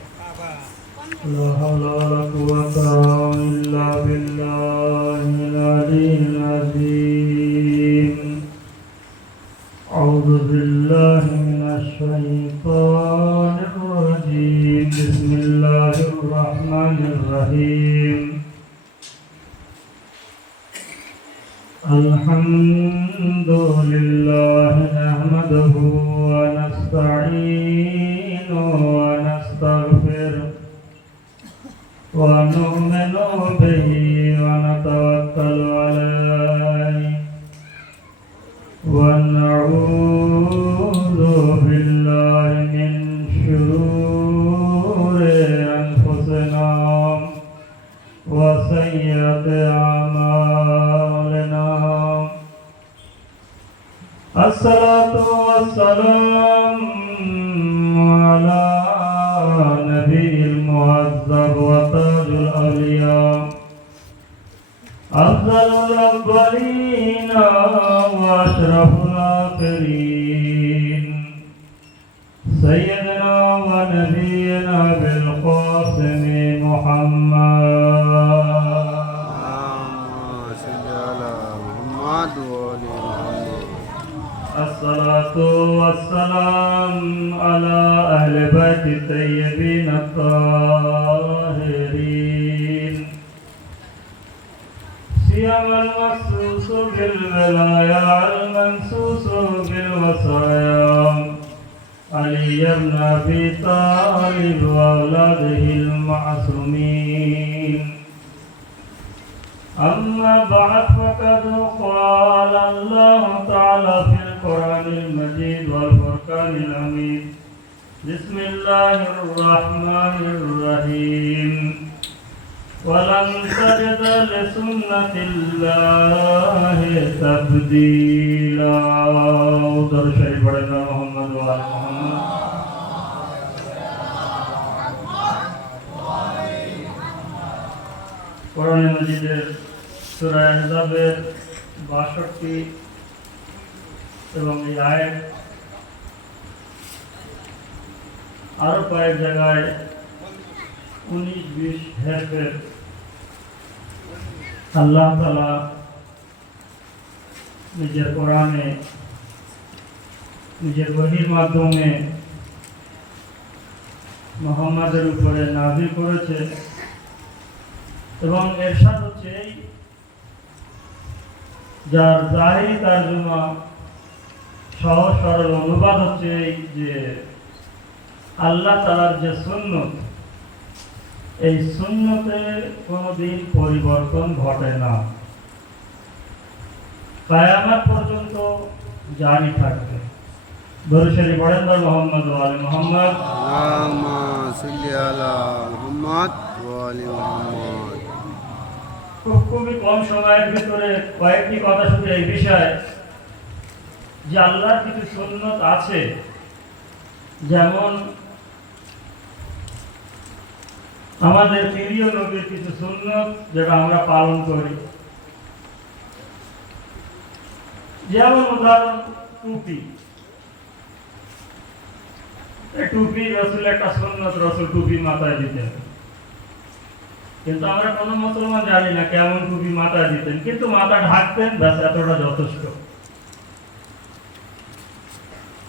لا حول ولا قوة إلا بالله العلي العظيم. أعوذ بالله من الشيطان الرجيم. بسم الله الرحمن الرحيم. الحمد لله نحمده ونستعينه ونستغفره ونؤمن به ونتوكل عليه ونعوذ بالله من شرور أنفسنا وسيئات أعمالنا. الصلاة والسلام على نبي المعذب وتاج الأولياء أفضل الأولين وأشرف الآخرين سيدنا ونبينا بالقاسم محمد. الصلاة والسلام على أهل بيت الطيبين الطاهرين سيما المخصوص بالولاية المنصوص بالوصايا علي بن أبي طالب وأولاده المعصومين. أما بعد فقد قال الله تعالى في القرآن المجيد والفرقان الحميد. بسم الله الرحمن الرحيم. ولن تجد لسنة الله تبديلا. درود شريف پڑھنا محمد وآل محمد. কোরআন মাজিদের সূরা আহজাবের ৬২ এবং এই আয়াত আরো কয়েক জায়গায় ১৯-২০ হেরফের আল্লাহ তাআলা নিজের কোরআনে নিজের ওহীর মাধ্যমে মুহাম্মাদের উপরে নাযিল করেছে এবং এরশাদ হচ্ছে যার জাহিরি তরজমা সহজ সরল অনুবাদ হচ্ছে যে আল্লাহ তাআলার যে সুন্নত এই সুন্নতে কোনোদিন পরিবর্তন ঘটে না, কিয়ামত পর্যন্ত জারি থাকবে। দরুদ শরীফ পড়েন মুহাম্মদ ওয়া আলি মুহাম্মদ। আল্লাহুম্মা সাল্লি আলা মুহাম্মদ ওয়া আলি মুহাম্মদ। খুবই কম সময়ের ভিতরে কয়েকটি কথা শুধু এই বিষয়ে যে আল্লাহর কিছু সুন্নত আছে, যেমন আমাদের প্রিয় নবীর কিছু সুন্নত যেটা আমরা পালন করি, যেমন উদাহরণ টুপি। টুপি রাসূল একটা সুন্নত, রাসূল টুপি মাথায় দিতেন, কিন্তু আমরা কোনো মুসলমান জানি না কেমন টুপি মাথায় দিতেন, কিন্তু মাথা ঢাকতেন, ব্যাস এতটা যথেষ্ট।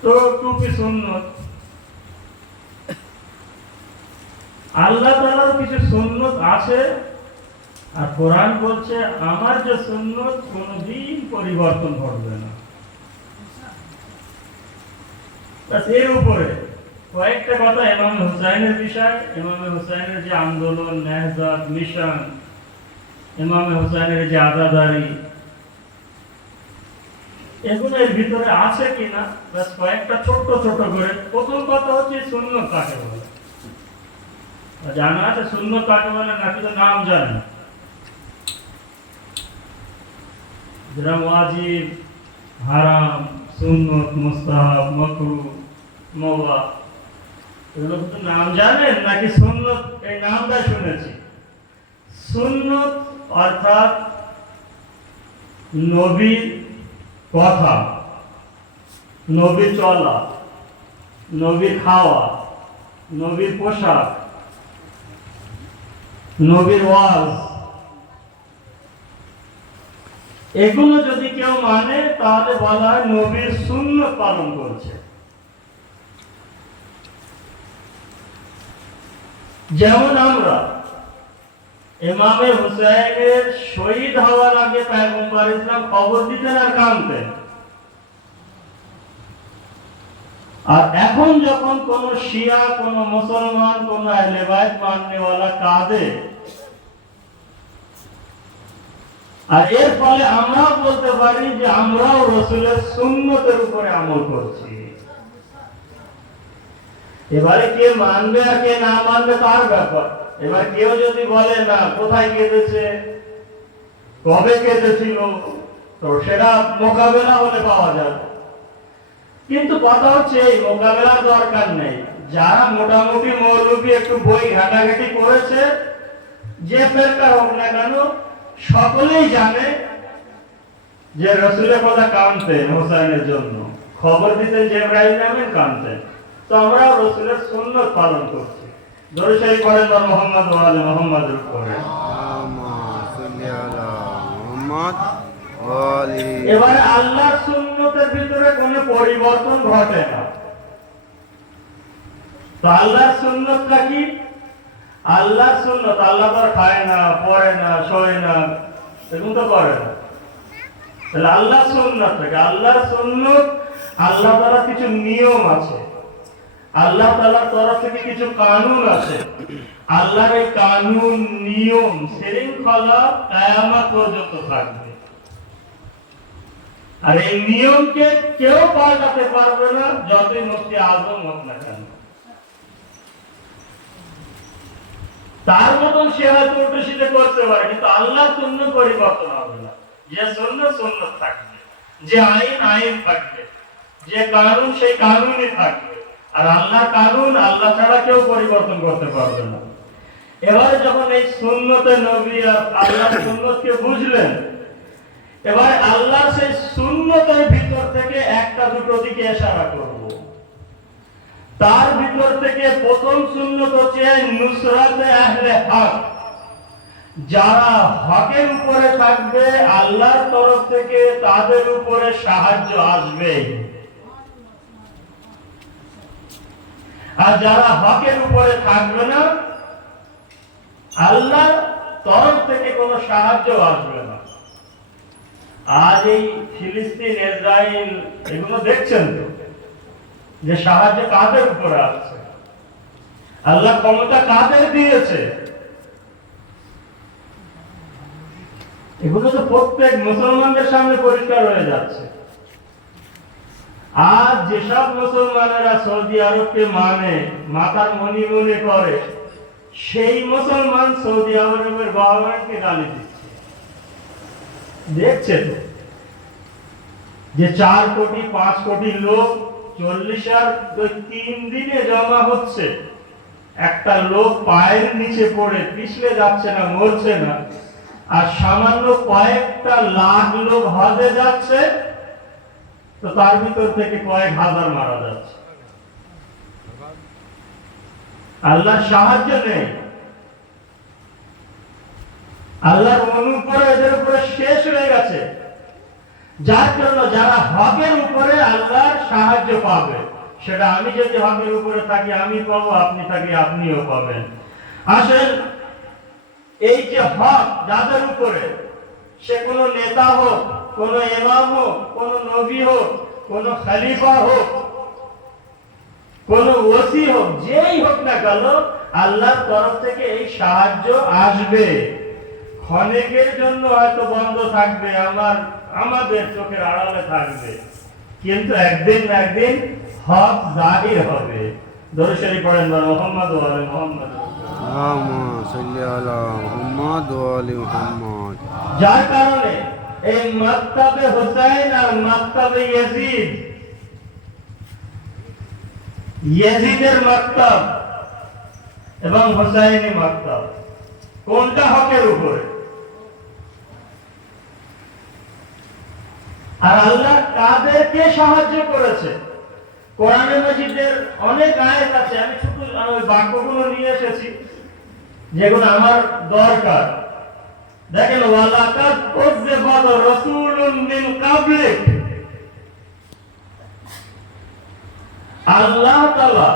তো টুপি সুন্নত। আল্লাহ তাআলার কিছু সুন্নত আছে, আর কোরআন বলছে আমার যে সুন্নত কোনদিন পরিবর্তন ঘটবে না। এর উপরে কয়েকটা কথা ইমাম হুসাইনের বিষয়, ইমাম হুসাইনের যে আন্দোলন, নেহজাত, মিশন, ইমাম হুসাইনের যে আজাদারি, এগুলো এর ভিতরে আছে কিনা ব্যাস কয়েকটা ছোট্ট ছোট করে। প্রথম কথা হচ্ছে সুন্নত কাকে বলে, জানা আছে সুন্নত কাকে বলে নাকি তো নাম জানে? যেটা ওয়াজিব, হারাম, সুন্নত, মুস্তাহাব, মাকরুহ, মুবাহ, এগুলো তো নাম জানেন নাকি সুন্নত এই নামটা শুনেছি? সুন্নত অর্থাৎ নবীর কথা, নবী চলা, নবী খাওয়া, নবীর পোশাক, নবীর ওয়াজ, এগুলো যদি কেউ মানে তাহলে বলা হয় নবীর সুন্নত পালন করছে। যেমন আমরা ইমামে হুসাইনের শহীদ হওয়ার আগে পয়গম্বর ইসলাম খবর দিতেন আর কাঁদতেন, আর এখন যখন কোন শিয়া, কোন মুসলমান, কোন আহলে বাইত মাননেওয়ালা কাঁদে, আর এর ফলে আমরাও বলতে পারি যে আমরাও রাসূলের সুন্নতের উপরে আমল করছি। এবারে কে মানবে আর কে না মানবে তার ব্যাপার। এবার কেউ যদি বলে না, কোথায় কেঁদেছে, কবে কেঁদেছিল, তো সেটা মোকাবেলা হলে পাওয়া যাবে। কিন্তু কথা হচ্ছে এই মোকাবেলার দরকার নেই। যারা মোটামুটি মৌলবী একটু বই ঘাটাঘাটি করেছে, যে ফেরকা হোক না কেন, সকলেই জানে যে রাসূলের কথা কাঁদতেন হোসেনের জন্য, খবর দিতেন যে ইব্রাহিম আমিন কাঁদতেন। তো আমরা রাসূলের সুন্নাত পালন করছি। দরুদ শরীফ পড়েন মুহাম্মদ ওয়া আলি মুহাম্মাদের উপরে। এবারে আল্লাহর সুন্নতের ভিতরে কোনো পরিবর্তন ঘটে না। তো আল্লাহর সুন্নতটা কি? আল্লাহর সুন্নত, আল্লাহ তো খায় না, পড়ে না, শোয় না, এরকম তো করে না। তাহলে আল্লাহর সুন্নত থেকে, আল্লাহর সুন্নত, আল্লাহ তাআলার কিছু নিয়ম আছে, আল্লাহ তাআলার তরফ থেকে কিছু কানুন আছে। আল্লাহর এই কানুন, নিয়ম, শৃঙ্খলা কিয়ামত পর্যন্ত থাকবে। আর এই নিয়মকে কেউ পাল্টাতে পারবে না, যতই মুফতি আজম হোক না কেন। তার মতন সে হয়তো উল্টো করতে পারে, কিন্তু আল্লাহ সুন্নাত পরিবর্তন হবে না। যে সুন্নাত সুন্নাত থাকবে, যে আইন আইন থাকবে, যে কানুন সেই কানুনই থাকবে। আর আল্লাহ কানুন, আল্লাহ ছাড়া কেউ পরিবর্তন করতে পারবে না। এবারে যখন এই সুন্নতে নবী আর আল্লাহর সুন্নতকে বুঝলেন, এবারে আল্লাহর সেই সুন্নতের ভিতর থেকে একটা দুটো দিকে ইশারা করব। তার ভিতর থেকে প্রথম সুন্নত হচ্ছে নুসরাতে আহলে হক। যারা হকের উপরে থাকবে, আল্লাহর তরফ থেকে তাদের উপরে সাহায্য আসবে। আর যারা হকের উপরে থাকবে না, আল্লাহর তরফ থেকে কোনো সাহায্য আসবে না। আজ এই ফিলিস্তিন, ইসরায়েল, এগুলো দেখছেন তো যে সাহায্য কাদের উপরে আসছে, আল্লাহ ক্ষমতা কাদের দিয়েছে। এগুলো তো প্রত্যেক মুসলমানদের সামনে পরিষ্কার হয়ে যাচ্ছে। আজ যেসব মুসলমানেরা সৌদি আরবকে মানে, মাথার মনি মনে করে, সেই মুসলমান সৌদি আরবের গভর্নমেন্টকে গালি দিচ্ছে। দেখছে তো যে 4 কোটি 5 কোটি লোক 40 আর 3 দিনে জমা হচ্ছে, একটা লোক পায়ের নিচে পড়ে পিছলে যাচ্ছে না, মরছে না, আর সামান্য কয়েকটা লাখ লোক হজে যাচ্ছে, তো তার ভিতর থেকে কয়েক হাজার মারা যাচ্ছে। আল্লাহর সাহায্য নেই, আল্লাহর অনুগ্রহ এদের উপরে শেষ হয়ে গেছে। যার জন্য যারা হকের উপরে আল্লাহর সাহায্য পাবে, সেটা আমি যদি হকের উপরে থাকি আমি পাবো, আপনি থাকি আপনিও পাবেন। আসেন, এই যে হক যাদের উপরে, সে কোনো নেতা হোক, কোনো ইমাম হোক, কোনো নবী হোক, কোনো খলিফা হোক, কোনো ওসি হোক, যেই হোক না কেন, আল্লাহর তরফ থেকে এই সাহায্য আসবে। ক্ষণিকের জন্য হয়তো বন্ধ থাকবে, আমাদের চোখের আড়ালে থাকবে, কিন্তু একদিন না একদিন হক জাহির হবে। দরুদ শরীফ পড়েন মুহাম্মদ ওয়া আলি মুহাম্মাদ। যার কারণে এই মাকতাবে হুসাইন আর মাকতাবে ইয়াজিদ, ইয়াজিদের মাকতাব এবং হুসাইনি মাকতাব, কোনটা হকের উপরে? আর আল্লাহ কাদেরকে সাহায্য করেছে? কোরআনে মাজিদের অনেক আয়াত আছে, আমি ছোট ওই বাক্যগুলো নিয়ে এসেছি যেগুলো আমার দরকার। দেখেন, ওয়ালাকাদ কুযযিবাত রাসূলুন মিন ক্বাবলিক, আল্লাহ তাআলা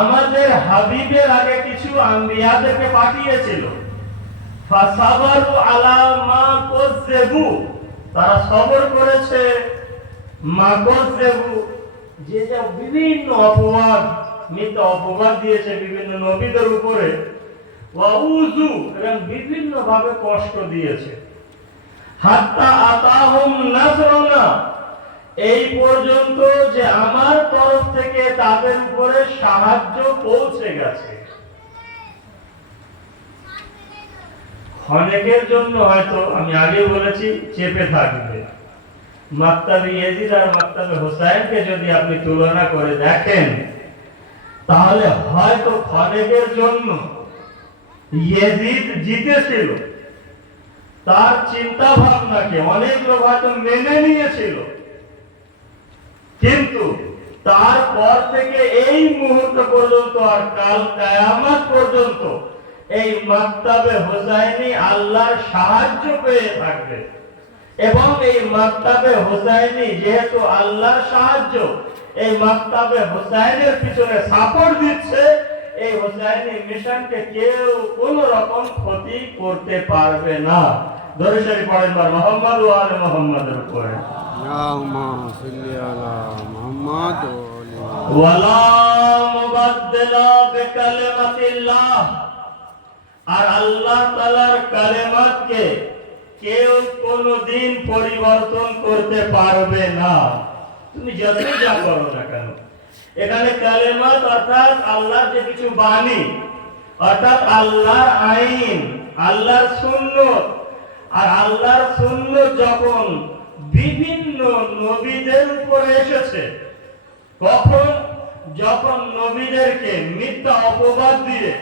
আমাদের হাবিবের আগে কিছু আম্বিয়াদেরকে পাঠিয়েছিল। ফাসাবারু আলা মা কুযযিবু, তারা সবর করেছে। মা কুযযিবু, যে যে বিভিন্ন অপবাদ, মিথ্যা অপবাদ দিয়েছে বিভিন্ন নবীদের উপরে। ওয়াউযু, এবং বিভিন্ন ভাবে কষ্ট দিয়েছে। হাত্তা আতাহুম নাসরুনা, এই পর্যন্ত যে আমার তরফ থেকে তাদের উপরে সাহায্য পৌঁছে গেছে। অনেকের জন্য হয়তো আমি আগে বলেছি চেপে থাকবে। মাকতাবে ইয়াজিদ আর মাকতাবে হুসাইনকে যদি আপনি তুলনা করে দেখেন, তাহলে হয়তো অনেকের জন্য ইয়াজিদ জিতেছিল, তার চিন্তা ভাবনাকে অনেক লোক হয়তো মেনে নিয়েছিল, কিন্তু তারপর থেকে এই মুহূর্ত পর্যন্ত আর কাল কিয়ামত পর্যন্ত এই মাকতাবে হুসাইনি আল্লাহর সাহায্য পেয়ে থাকবে। এবং এই মাকতাবে হুসাইনি যেহেতু আল্লাহর সাহায্য, এই মাকতাবে হুসাইনের পিছনে সাপোর্ট দিচ্ছে, এই হুসাইনি মিশনকে কেউ কোন রকম ক্ষতি করতে পারবে না। দরুদ শরীফ পড়েন মুহাম্মদ ওয়া আলে মুহাম্মাদের উপরে। আল্লাহুম্মা সাল্লি আলা মুহাম্মাদ ওয়া আলি মুহাম্মাদ। ওয়ালা মুবাদদিলা বিকালিমাতিল্লাহ, আর আল্লাহ তাআলার কালেমাতকে কেউ কোনদিন পরিবর্তন করতে পারবে না, তুমি যতই যা করো না কেন। এখানে কালেমাত অর্থাৎ আল্লাহর যে কিছু বাণী, অর্থাৎ আল্লাহর আইন, আল্লাহর সুন্নত। আর আল্লাহর সুন্নত যখন বিভিন্ন নবীদের উপরে এসেছে, কখন? যখন নবীদেরকে মিথ্যা অপবাদ দিয়ে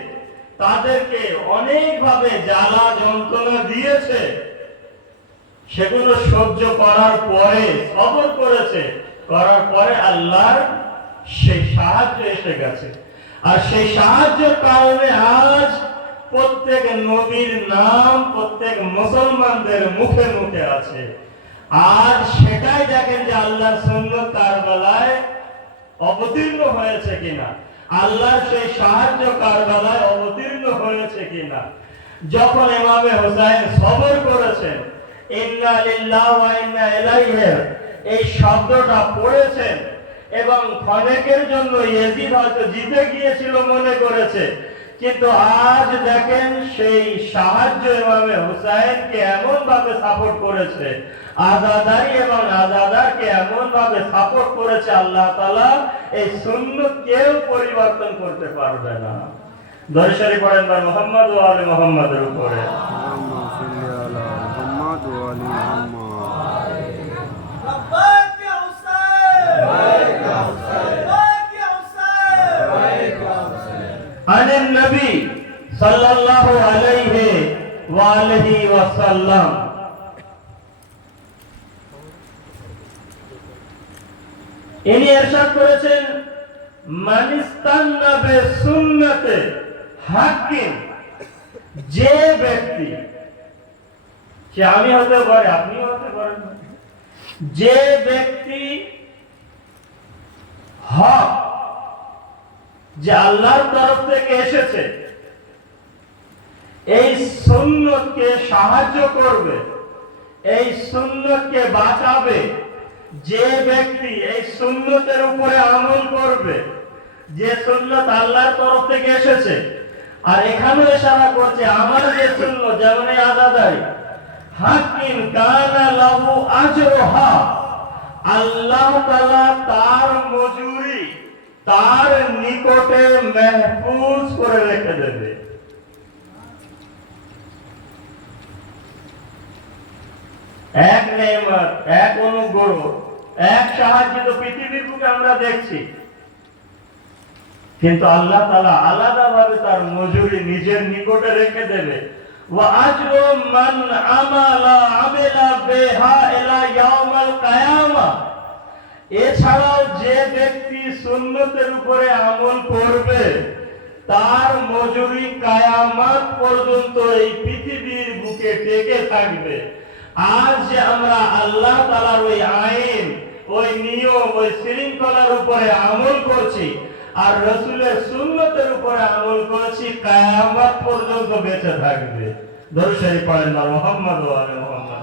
তাদেরকে অনেকভাবে জ্বালা যন্ত্রণা দিয়েছে, সেগুলো সহ্য করার পরে সবর করেছে, করার পরে আল্লাহর সেই সাহায্য এসে গেছে। আর সেই সাহায্যের কারণে আজ প্রত্যেক নবীর নাম প্রত্যেক মুসলমানদের মুখে মুখে আছে। আর সেটাই দেখেন যে আল্লাহর সুন্নাত কারবালায় অবতীর্ণ হয়েছে কিনা, আল্লাহর সেই সাহায্য কারবালায় অবতীর্ণ হয়েছে কিনা। যখন ইমামে হুসাইন সবর করেছেন, ইন্না লিল্লাহি ওয়া ইন্না ইলাইহি, এই শব্দটা পড়েছেন, এবং ক্ষণেকের জন্য ইয়াজিদ হয়তো জিতে গিয়েছিল মনে করেছে, কিন্তু আজ দেখেন সেই সাহায্য ইমামে হুসাইনকে এমন ভাবে সাপোর্ট করেছে, আজাদারি এবং আজাদারকে এমন ভাবে সাপোর্ট করেছে আল্লাহ তাআলা, এই সুন্নাত কেউ পরিবর্তন করতে পারবে না। দরুদ শরীফ পড়েন মুহাম্মদ ওয়া আলে মুহাম্মাদের উপরে। আল্লাহুম্মা সাল্লি আলা মুহাম্মাদ ওয়া আলি মুহাম্মাদ। لبيك يا حسين لبيك يا حسين لبيك يا حسين لبيك يا حسين عن النبي صلى الله عليه وآله وسلم ইনি ইরশাদ করেছেন, মানিস্তান্না বিসুন্নতে হাক্কিন, যে ব্যক্তি, সে আমি হতে পারে, আপনি হতে পারেন, যে ব্যক্তি হক যে আল্লাহর তরফ থেকে এসেছে এই সুন্নতকে সাহায্য করবে, এই সুন্নতকে বাঁচাবে, যে ব্যক্তি এই সুন্নতের উপরে আমল করবে, যে সুন্নত আল্লাহর তরফ থেকে এসেছে। আর এখানে ইশারা করছে আমার যে সুন্নত, যেমন এই আযাদারি, হাকিম কানা লাহু আজরুহা, আল্লাহ তাআলা তার মজুরি তার নিকটে মাহফুজ করে রেখে দেবে। এক নেয়ামত, এক অনুগ্রহ, এক সাহায্য তো পৃথিবীর বুকে আমরা দেখছি, কিন্তু আল্লাহ তাআলা আলাদাভাবে তার মজুরি নিজের নিকটে রেখে দেবে। ওয়া আজরু মান আমালা বিহা ইলা ইয়াউমিল কিয়ামা, এছাড়াও যে ব্যক্তি সুন্নতের উপরে আমল করবে তার মজুরি কিয়ামত পর্যন্ত এই পৃথিবীর বুকে টেকে থাকবে। আজ যে আমরা আল্লাহ তাআলার ওই আইন, ওই নিয়ম, ওই শৃঙ্খলার উপরে আমল করছি আর রাসূলের সুন্নতের উপরে আমল করছি, কিয়ামত পর্যন্ত বেঁচে থাকবে। দরুদ শরীফ পড়েন না মুহাম্মদ ওয়া আলি মুহাম্মদ।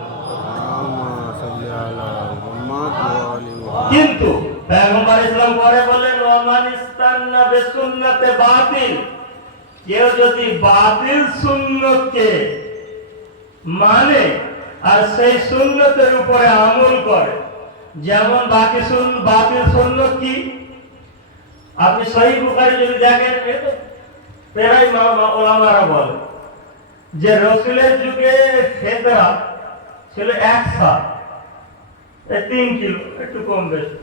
কিন্তু পয়গম্বর ইসলাম পরে বলেন ওয়ামান ইস্তান্না বিসুন্নাতে বাতিল, কেউ যদি বাতিল সুন্নতকে মানে আর সেই সুন্নতের উপরে আমল করে, যেমন বাতিল সুন্নত কি? আপনি সহিহ বুখারী যদি দেখেন, প্রায় ওলামারা বলে যে রাসূলের যুগে ফেতরা ছিল 1 সা, 3 কিলো, একটু কম বেশি।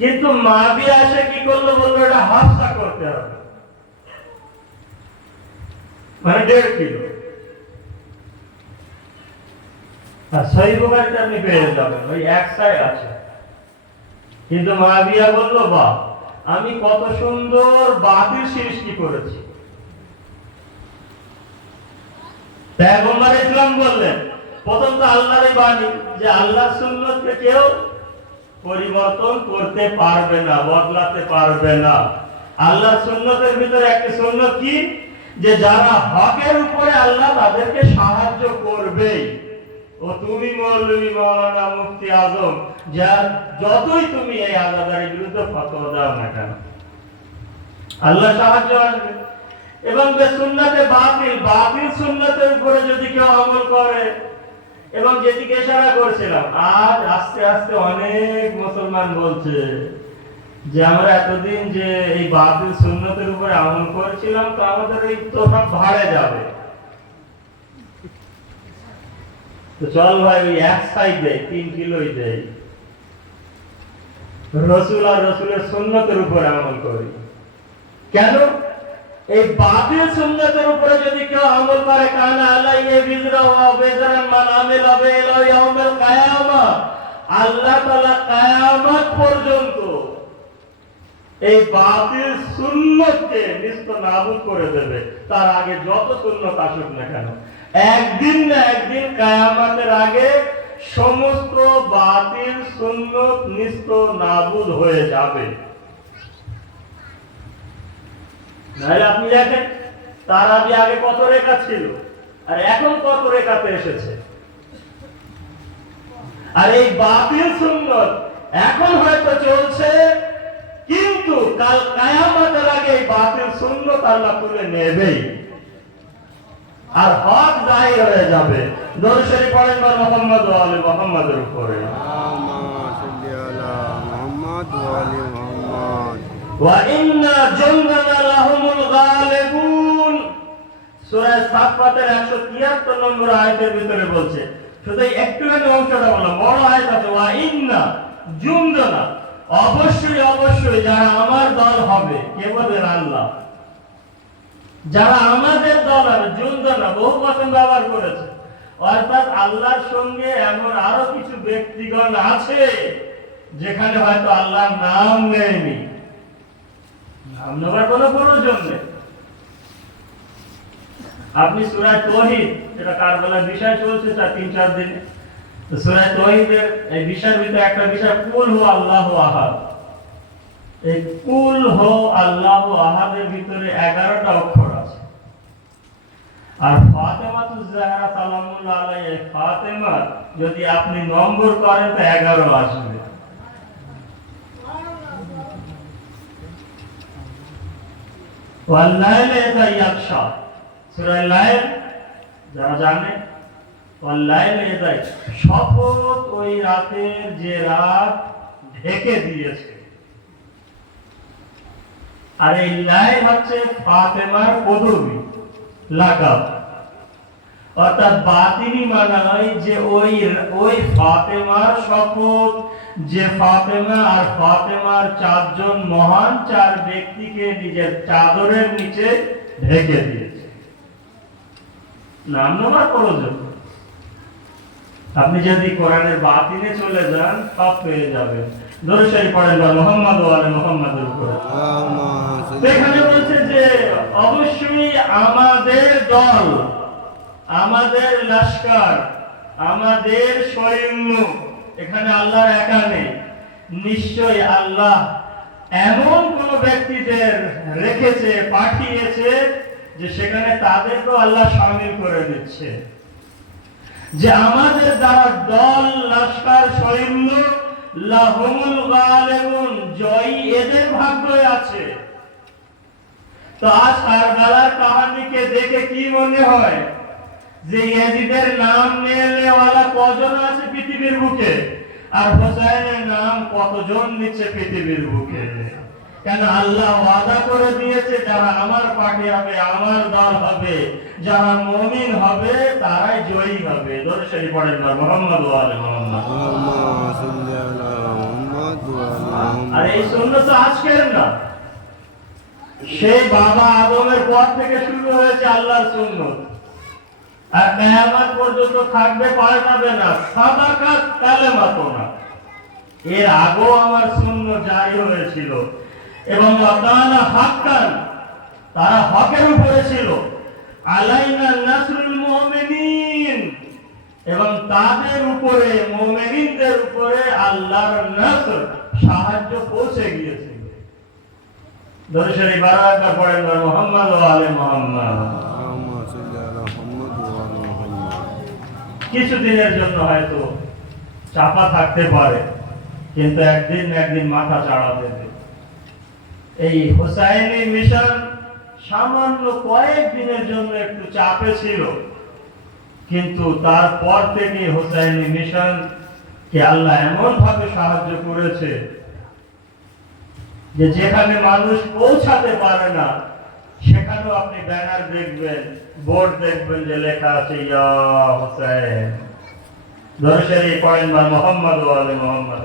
কিন্তু মাবি আসে কি করলো, বললো এটা হাফ সা করতে হবে, মানে 1.5 কিলো। আর সহিহ বুখারীতে আপনি পেয়ে যাবেন ওই 1 সাই আছে। কিন্তু মাবিয়া বললো বাহ, আমি কত সুন্দর বাতিল সৃষ্টি করেছি। পয়গম্বর ইসলাম বললেন প্রথম তো আল্লাহরই বাণী যে আল্লাহর সুন্নতকে কেউ পরিবর্তন করতে পারবে না, বদলাতে পারবে না। আল্লাহর সুন্নতের ভিতরে একটি সুন্নত কি, যে যারা হকের উপরে আল্লাহ তাদেরকে সাহায্য করবে। ও তুমি মৌলভী, মাওলানা, মুফতি আজম, যার যতই তুমি এই আজাদারির বিরুদ্ধে ফতোয়া দাও না কেন, আল্লাহ সাহায্য আসবে। এবং সুন্নাতে বাতিল সুন্নাতের উপরে যদি কেউ আমল করে, এবং যেদিকে ইশারা করছিলাম, আজ আস্তে আস্তে অনেক মুসলমান বলছে যে আমরা এতদিন যে এই বাতিল সুন্নতের উপরে আমল করেছিলাম, তো আমাদের এই তো সব ভাড়ে যাবে, তো চল ভাই ওই 1 সাই দেয়, 3 কিলোই দেয়, রাসূল আর রাসূলের সুন্নতের উপরে আমল করি। কেন? এই বাতিল সুন্নতের উপরে যদি কেউ আমল করে, কানা আলাইহি বিজরা ওয়া বিজরান মান আমিলা বিলা ইয়াউমিল কিয়ামা, আল্লাহ তাআলা কিয়ামত পর্যন্ত এই বাতিল সুন্নতকে নিস্তানাবুদ করে দেবে। তার আগে যত সুন্নত আসুক না কেন, একদিন না একদিন কিয়ামতের আগে সমস্ত বাতিল সুন্নত নিস্তানাবুদ হয়ে যাবে। নাহলে আপনি দেখেন তারাবি আগে কত রেখা ছিল আর এখন কত রেখাতে এসেছে। আর এই বাতিল সুন্নত এখন হয়তো চলছে, কিন্তু কাল কিয়ামতের আগে এই বাতিল সুন্নত আল্লাহ তুলে নেবেই আর হক জাহির হয়ে যাবে। দরুদ শরীফ পড়েন মুহাম্মদ ওয়া আলি মুহাম্মাদের উপরে। ওয়া ইন্না জুনদানা লাহুমুল গালিবুন, সূরা সাফফাতের 173 নম্বর আয়াতের ভিতরে বলছে, শুধু একটুখানি অংশটা বললাম, বড় আয়াত আছে, ওয়া ইন্না জুনদানা, অবশ্যই অবশ্যই যারা আমার দল হবে, কে বলেন? আল্লাহ। যারা আমাদের দল হবে, জুনদানা বহু বচন ব্যবহার করেছে, অর্থাৎ আল্লাহর সঙ্গে এমন আরো কিছু ব্যক্তিগণ আছে যেখানে হয়তো আল্লাহর নাম নেয়নি, নাম নেবার কোনো প্রয়োজন নেই। আপনি সূরা তাওহীদ, যেটা কারবালার বিষয় চলছে তার 3-4 দিনে, তো সূরা তাওহীদের এই বিষয়ের ভিতরে একটা বিষয় কুল হু আল্লাহু আহাদ। এই কুল হু আল্লাহু আহাদের ভিতরে 11টা অক্ষর আছে। আর ফাতেমাতুজ জাহরা সালামুল্লাহ আলাইহা, ফাতেমা যদি আপনি নম্বর করেন তো 11 আসবে। ওয়াল্লাইলি ইযা ইয়াগশা, সূরা লাইল যারা জানে, ওয়াল্লাইলি ইযা, শপথ ওই রাতের যে রাত ঢেকে দিয়েছে। আর এই লাইল হচ্ছে ফাতেমার পদবী, লাকাব, অর্থাৎ বাতিনি মানায় যে ওই ফাতেমার শপথ, যে ফাতেমা আর ফাতেমার 4 জন মহান 4 ব্যক্তিকে নিজের চাদরের নিচে ঢেকে দিয়েছে। নাম নেওয়ার প্রয়োজন। আপনি যদি কোরআনের বাতিনে চলে যান সব পেয়ে যাবেন। দরুদ শরীফ পড়েন বা মুহাম্মদ ওয়া আলে মুহাম্মাদের উপরে। এখানে বলছে যে অবশ্যই আমাদের দল, আমাদের লস্কর, আমাদের সৈন্য, এখানে আল্লাহর একা নেই। নিশ্চয়ই আল্লাহ এমন কোন ব্যক্তিদের রেখেছে, পাঠিয়েছে যে সেখানে তাদেরকেও আল্লাহ শামিল করে দিচ্ছে, যে আমাদের দ্বারা দল, লস্কর, সৈন্য লাহুমুল গালিবুন, জয়ী এদের ভাগ্যে আছে। তো আজ কারবালার কাহিনীকে দেখে কি মনে হয় যে ইয়াজিদের নাম নেওয়ালা কজন আছে পৃথিবীর বুকে, আর হোসেনের নাম কতজন নিচ্ছে পৃথিবীর বুকে? কেন আল্লাহ ওয়াদা করে দিয়েছে যারা আমার পার্টি হবে, আমার দল হবে, যারা মুমিন হবে তারাই জয়ী হবে। দরুদ শরীফ পড়েন না মুহাম্মদ ওয়া আলে মুহাম্মদ। আর এই সুন্নাত তো আজকের না, সেই বাবা আদমের পর থেকে শুরু হয়েছে আল্লাহর সুন্নাত, আর কিয়ামত পর্যন্ত থাকবে, পাল্টাবে না। সাদাকাত কালেমাতো না, এর আগেও আমার সুন্নাত জারি হয়েছিল এবং ওয়াকানা হাক্কান, তারা হকের উপরে ছিল। আলাইনা নাসরুল মুমিনিন, এবং তাদের উপরে, মুমিনদের উপরে আল্লাহর নাসর, সাহায্য পৌঁছে গিয়েছিল। দরুদ শরীফ বারাকা পড়েন মুহাম্মদ ওয়া আলে মুহাম্মদ। কিছুদিনের জন্য হয়তো চাপা থাকতে পারে, কিন্তু একদিন না একদিন মাথা চাড়া দেবে। এই হোসাইনি মিশন সামান্য কয়েকদিনের জন্য একটু চাপে ছিল, কিন্তু তারপর থেকে হোসাইনি মিশন কে আল্লাহ এমন ভাবে সাহায্য করেছে যে যেখানে মানুষ পৌঁছাতে পারে না সেখানেও আপনি ব্যানার দেখবেন, বোর্ড দেখবেন যে লেখা আছে ইয়া হোসেন। দরুদ শরীফ পড়েন বা মুহাম্মদ ওয়া আলে মুহাম্মদ।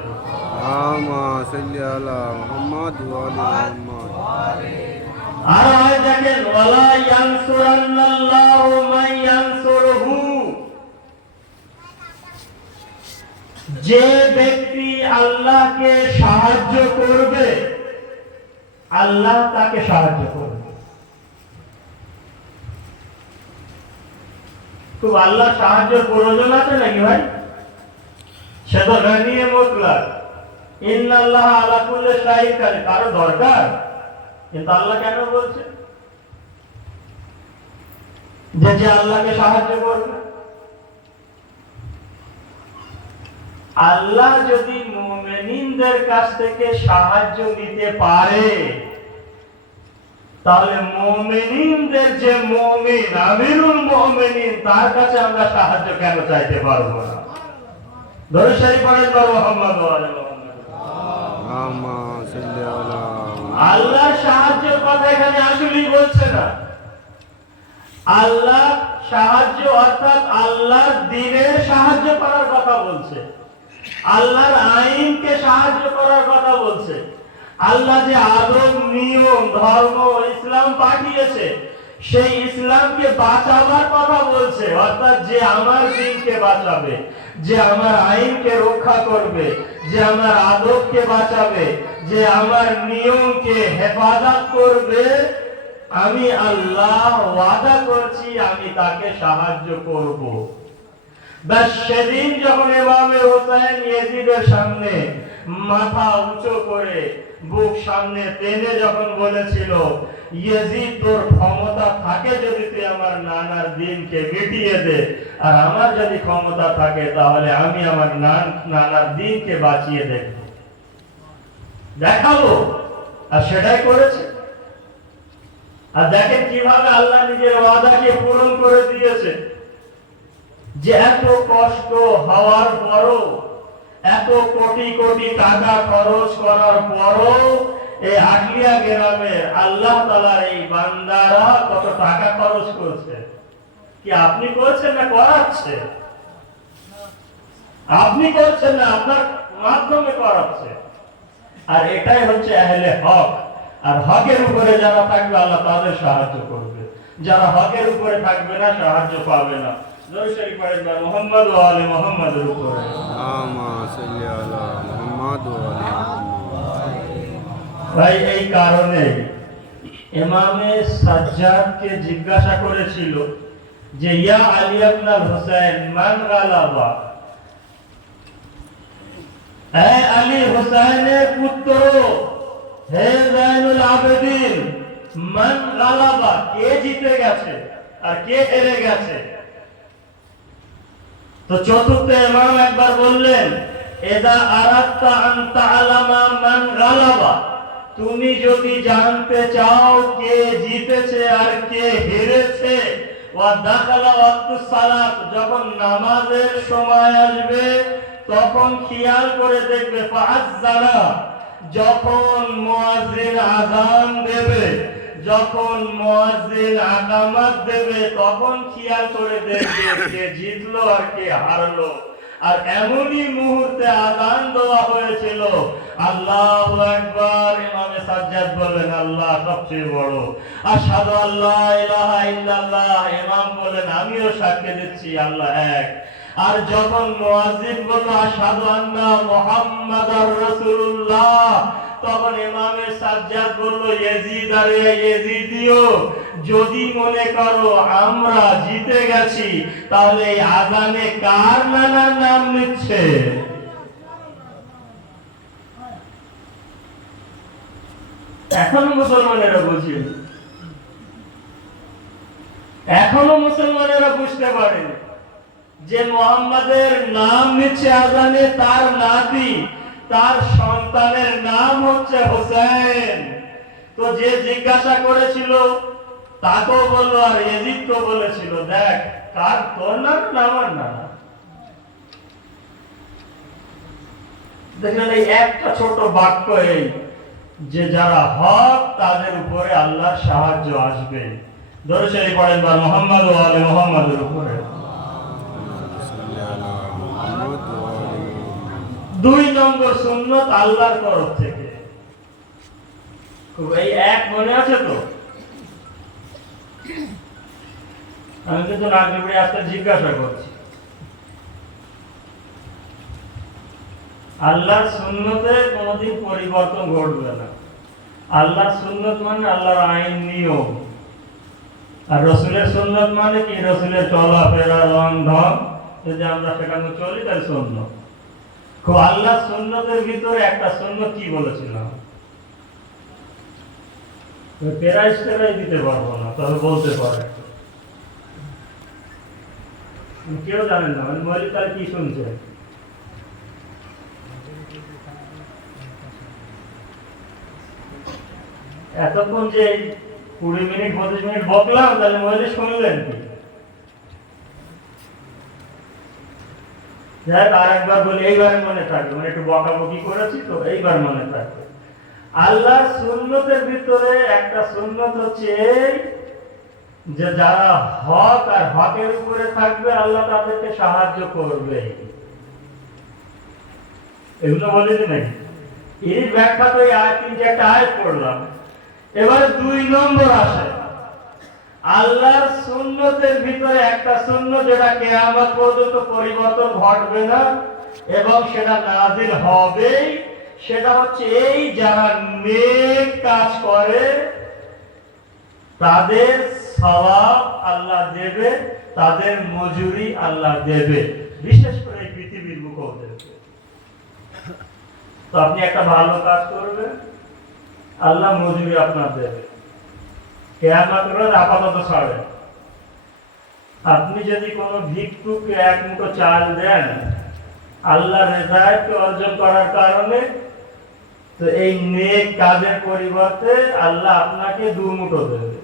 আর হয় দেখেন ওয়ালা ইয়ানসুরান্নাল্লাহু মান ইয়ানসুরহু, যে ব্যক্তি আল্লাহকে সাহায্য করবে আল্লাহ তাকে সাহায্য করবে। খুব আল্লাহ সাহায্যের প্রয়োজন আছে নাকি ভাই? সে তো গানিয়ে মুতলাক, ইন্নাল্লাহ আলা কুল্লি শাইইন কাদির, কারো দরকার, কিন্তু আল্লাহ কেন বলছে যে আল্লাহকে সাহায্য করবে? আল্লাহ যদি মুমিনদের কাছ থেকে সাহায্য নিতে পারে, তাহলে মুমিনদের যে মুমিন, আমিরুল মুমিনিন, তার কাছে আমরা সাহায্য কেন চাইতে পারবো না? দরুদ শরীফ পড়েন মুহাম্মদ ওয়া আলে মুহাম্মদ। আল্লাহ সাহায্যের কথা এখানে আসলেই বলছে না। আল্লাহ সাহায্য অর্থাৎ আল্লাহর দ্বীনের সাহায্য করার কথা বলছে, আল্লাহর আইনকে সাহায্য করার কথা বলছে। আল্লাহ যে আদব, নিয়ম, ধর্ম, ইসলাম পাঠিয়েছে, সেই ইসলামকে বাঁচাবার কথা বলছে। অর্থাৎ যে আমার দ্বীনকে বাঁচাবে, যে আমার আইনকে রক্ষা করবে, যে আমার আদবকে বাঁচাবে, যে আমার নিয়মকে হেফাজত করবে, আমি আল্লাহ ওয়াদা করছি আমি তাকে সাহায্য করব। বাস সেদিন যখন ইমামে হোসেন ইয়াজিদের সামনে মাথা উঁচু করে বুক সামনে টেনে যখন বলেছিল, ইয়াজিদ তোর ক্ষমতা থাকে যদি তুই আমার নানার দিনকে মিটিয়ে দে, আর আমার যদি ক্ষমতা থাকে তাহলে আমি আমার নানার দিনকে বাঁচিয়ে দেখাবো, আর সেটাই করেছে। আর দেখেন কিভাবে আল্লাহ নিজের ওয়াদাকে পূরণ করে দিয়েছে, যে এত কষ্ট হওয়ার পরও, এত কোটি কোটি টাকা খরচ করার পরও এই আটলিয়া গ্রামে আল্লাহ তাআলার এই বান্দারা কত টাকা খরচ করছে। কি আপনি করছেন না করাচ্ছে? আপনি করছেন না, আপনার মাধ্যমে করাচ্ছে। আর এটাই হচ্ছে আহলে হক। আর হকের উপরে যারা থাকবে আল্লাহ তাদের সাহায্য করবে, যারা হকের উপরে থাকবে না সাহায্য পাবে না। দরুদ শরীফ পড়েন বা মুহাম্মদ ওয়া আলে মুহাম্মাদের উপরে। আল্লাহুম্মা সাল্লি আলা মুহাম্মাদ ওয়া আলি মুহাম্মাদ। ভাই এই কারণে ইমামে সাজ্জাদকে জিজ্ঞাসা করেছিল যে ইয়া আলী ইবনুল হুসাইন মান গালাবা, হে আলী হুসাইনের পুত্র, হে জাইনুল আবেদিন, মান গালাবা, কে জিতে গেছে আর কে হেরে গেছে? তো চতুর্থ ইমাম একবার বললেন এদা আরাদতা আন তাআলামা মান গালাবা, তুমি যদি জানতে চাও কে জিতেছে আর কে হেরেছে, ওয়া দাখালা ওয়াক্তুস সালাত, যখন নামাজের সময় আসবে তখন খেয়াল করে দেখবে, ফাআজ্জানা, যখন মুয়াজ্জিন আযান দেবে, যখন মুয়াজ্জিন আকামাত দেবে, তখন খেয়াল করে দেখবে কে জিতলো আর কে হারলো। আর এমনই মুহূর্তে আযান দেওয়া হয়েছিল, আল্লাহু আকবার, ইমামে সাজ্জাদ বললেন আল্লাহ সবচেয়ে বড়, আশহাদু আল্লা ইলাহা ইল্লাল্লাহ, ইমাম বললেন আমিও সাক্ষ্য দিচ্ছি আল্লাহ এক। আর যখন মুয়াজ্জিন বলল আশহাদু আন্না মুহাম্মাদার রাসূলুল্লাহ, তখন ইমামে সাজ্জাদ বলল ইয়াজিদ আরে ইয়াজিদিও, যদি মনে করো আমরা জিতে গেছি তাহলে এই আযানে কার নানার নাম নিচ্ছে? এখনো মুসলমানেরা বুঝে, এখনো মুসলমানেরা বুঝতে পারে যে মুহাম্মাদের নাম নিচ্ছে আযানে তার নাতি, তার সন্তানের নাম হচ্ছে হোসেন। তো যে জিজ্ঞাসা করেছিল তাকেও বললো আর ইয়াজিদকেও বলেছিল, দেখ কার, তোর নাম না আমার নাম। দেখলেন এই একটা ছোট বাক্য, এই যে যারা হক তাদের উপরে আল্লাহর সাহায্য আসবে। দরুদ শরীফ পড়েন বা মুহাম্মদ ওয়া আলে মুহাম্মাদের উপরে। সাল্লি আলা মুহাম্মাদ ওয়া আলি মুহাম্মাদ। 2 নম্বর সুন্নাত আল্লাহর তরফ থেকে। খুব এই এক মনে আছে তো? আমি কিন্তু নাগরিক আজকে জিজ্ঞাসা করছি, আল্লাহর সুন্নতে কোনোদিন পরিবর্তন ঘটবে না। আল্লাহর সুন্নত মানে আল্লাহর আইন নিয়ম, আর রসুলের সুন্নত মানে কি? রসুলের চলাফেরা, রং ঢং, যদি আমরা সেখানে চলি তাহলে সুন্নত। খুব আল্লাহর সুন্নতের ভিতরে একটা সুন্নত কি বলেছিলাম, প্রাইজ দিতে পারবো না, তবে বলতে পারে। কেউ জানেন না মানে মৌলিক তার কি শুনছে? এতক্ষণ যে 20 মিনিট 25 মিনিট বকলাম, তাহলে মৌলিক শুনলেন কি? যাই আর একবার বলি, এইবার মনে থাকবে, মানে একটু বকাবকি করেছি তো, এইবার মনে থাকবে। আল্লাহর সুন্নতের ভিতরে একটা সুন্নত হচ্ছে এই যে যারা হক আর হকের উপরে থাকবে আল্লাহ তাদেরকে সাহায্য করবে। এগুলো বলেছি নাকি? এই ব্যাখ্যা তো এই আয়াত, 3-4টা আয়াত পড়লাম। এবার 2 নম্বর আসে, আল্লাহর সুন্নতের ভিতরে একটা সুন্নত যেটা কিয়ামত পর্যন্ত পরিবর্তন ঘটবে না এবং সেটা নাজিল হবেই, সেটা হচ্ছে এই যারা নেক কাজ করে তাদের সওয়াব আল্লাহ দেবে, তাদের মজুরি আল্লাহ দেবে, বিশেষ করে এই পৃথিবীর মুখোদেরকে। তো আপনি একটা ভালো কাজ করবেন, আল্লাহ মজুরি আপনার দেবে। কিয়ামত রোজ আপাতত ছাড়ে। আপনি যদি কোনো ভিক্ষুককে 1 মুঠো চাল দেন আল্লাহর রেজায়েত অর্জন করার কারণে, তো এই নেক কাজের পরিবর্তে আল্লাহ আপনাকে 2 মুঠো দেবে,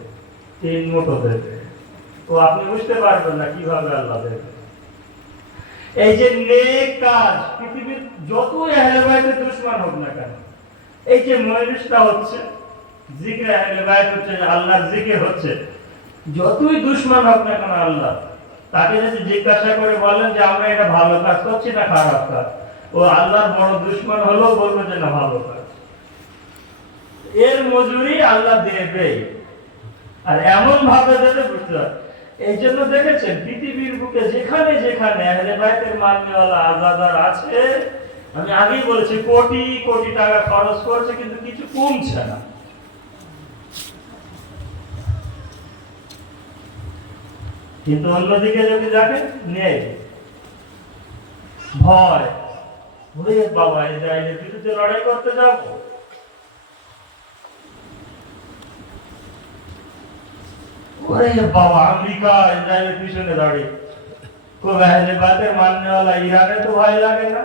3 মুঠো দেবে। তো আপনি বুঝতে পারবেন না কিভাবে আল্লাহ দেবে। এই যে নেক কাজ, পৃথিবীর যতই আহলে বাইতের দুশমন হোক না কেন, এই যে মজলিসটা হচ্ছে, জিকির আহলে বাইত হচ্ছে, আল্লাহর জিকির হচ্ছে, যতই দুশমন হোক না কেন আল্লাহ তাকে যদি জিজ্ঞাসা করে বলেন যে আমরা এটা ভালো কাজ করছি না খারাপ কাজ, ও আল্লাহর বড় দুশমন হলেও বলবে যে না ভালো কাজ। এর মজুরি আল্লাহ দেবে, আর এমন ভাবে দেবে বুঝতে হবে। এই জন্য দেখেছেন পৃথিবীর বুকে যেখানে যেখানে আহলে বাইতের মাননেওয়ালা আজাদার আছে, আমি আগেই বলেছি কোটি কোটি টাকা খরচ করছে কিন্তু কিছু কমছে না। কিন্তু অন্যদিকে যদি দেখেন নেই, ভয়, ওরে বাবা ইসরায়েলের বিরুদ্ধে লড়াই করতে যাব, ওরে বাবা আমেরিকা ইসরায়েলের পিছনে দাঁড়িয়ে, খুব আহলে বাইতের মাননেওয়ালা ইরানে তো ভয় লাগে না?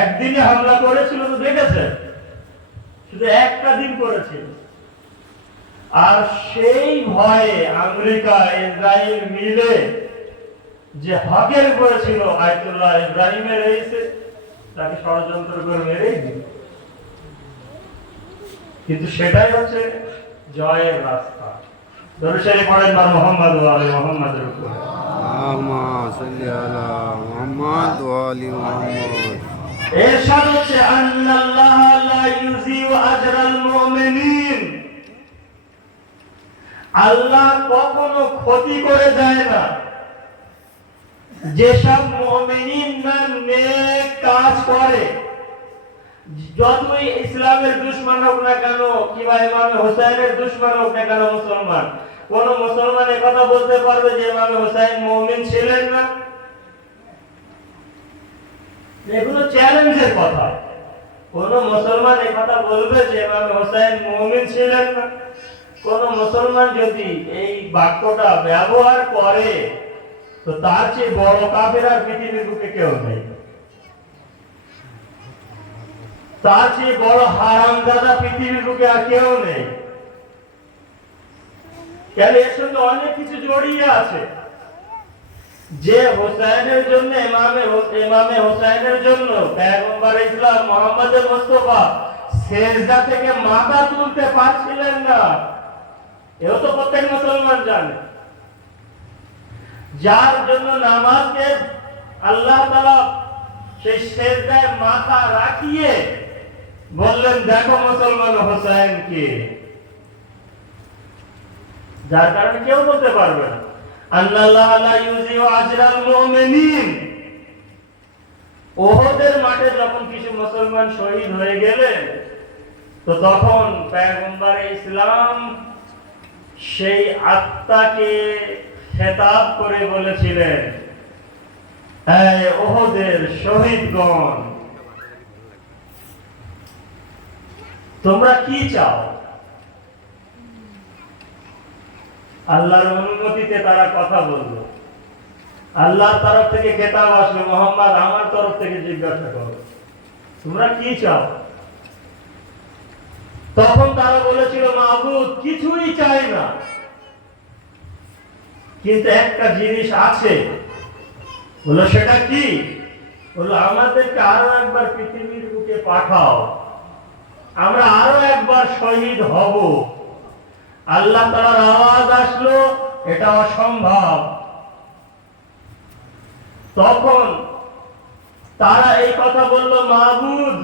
একদিনে হামলা করেছিল তো দেখেছেন, শুধু একটা দিন করেছিল, আর সেই ভয়ে আমেরিকা ইসরায়েল মিলে যে হকের করেছিল আয়াতুল্লাহ ইব্রাহিমের রয়েছে, তাকে ষড়যন্ত্র করে মেরেই দিল। কিন্তু সেটাই হচ্ছে জয়ের রাস্তা। দরুদ শরীফ পড়েন না মুহাম্মদ ওয়া আলি মুহাম্মাদের উপর। আল্লাহুম্মা সাল্লি আলা মুহাম্মাদ ওয়া আলি মুহাম্মাদ। এরশাদ হচ্ছে আন্নাল্লাহ লা ইউযিউ আজরাল মুমিনিন, আল্লাহ কখনো ক্ষতি করে যায় না যেসব মুমিনিনরা নেক কাজ করে। যতই ইসলামের দুশমন হোক না কেন, কিংবা ইমামে হোসেনের দুশমন হোক না কেন মুসলমান, কোন মুসলমান একথা বলতে পারবে যে ইমামে হোসেন মুমিন ছিলেন না? এগুলো চ্যালেঞ্জের কথা। কোন মুসলমান একথা বলবে যে ইমামে হোসেন মুমিন ছিলেন না? কোন মুসলমান যদি এই বাক্যটা ব্যবহার করে তো তার চেয়ে বড় কাফের আর পৃথিবীর বুকে কেউ নেই, তার চেয়ে বড় হারামজাদা পৃথিবীর বুকে আর কেউ নেই। কেন? এর সঙ্গে অনেক কিছু জড়িয়ে আছে। যে হোসেনের জন্য ইমামে হোসেনের জন্য পয়গম্বর ইসলাম মুহাম্মদ মুস্তাফা সেজদা থেকে মাথা তুলতে পারছিলেন না, এও তো প্রত্যেক মুসলমান জানে। যার জন্য নামাজকে আল্লাহ তাআলা সেই সেজদায় মাথা রাখিয়ে বললেন দেখো মুসলমান হোসেন কে, যার কারণে কেউ বলতে পারবে না আল্লাহ লা ইউযিউ আজরাল মুমিনিন। ওহদের মাঠে যখন কিছু মুসলমান শহীদ হয়ে গেলেন তো তখন পয়গম্বর ইসলাম সেই আত্মাকে খেতাব করে বলেছিলেন, এই ওহদের শহীদগণ, তোমরা কি চাও? আল্লাহর অনুমতিতে তারা কথা বলল। আল্লাহর তরফ থেকে খেতাব আসলো, মুহাম্মদ আমার তরফ থেকে জিজ্ঞাসা করো তোমরা কি চাও? তখন তারা বলেছিল মাবুদ কিছুই চাই না, কিন্তু একটা জিনিস আছে। বলল সেটা কি? বলল আমাদেরকে আরো একবার পৃথিবীর বুকে পাঠাও, আমরা আরো একবার শহীদ হব। আল্লাহ তাআলার আওয়াজ আসলো এটা অসম্ভব। তখন তারা এই কথা বলল মাবুদ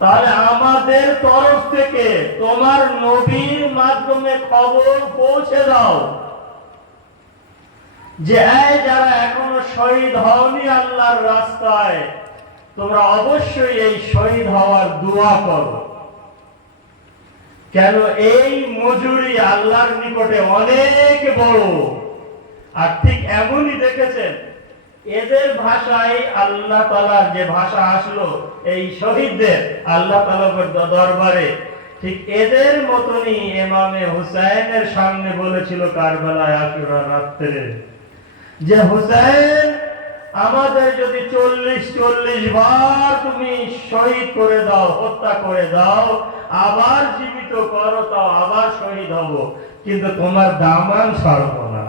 তাহলে আমাদের তরফ থেকে তোমার নবীর মাধ্যমে খবর পৌঁছে দাও যে এই যারা এখনো শহীদ হওনি আল্লাহর রাস্তায়, তোমরা অবশ্যই এই শহীদ হওয়ার দোয়া করো। কেন? এই মজুরি আল্লাহর নিকটে অনেক বড়। আর ঠিক এমনই দেখেছেন এদের ভাষায় আল্লাহ তাআলার যে ভাষা আসলো এই শহীদদের আল্লাহ তাআলার দরবারে, ঠিক এদের মতনই ইমামে হুসাইনের সামনে বলেছিল কারবালায় আশুরার রাত্রে যে হুসাইন আমাদের যদি 40 বার তুমি শহীদ করে দাও, হত্যা করে দাও, আবার জীবিত করো, তাও আবার শহীদ হব, কিন্তু তোমার দামান ছাড়বো না।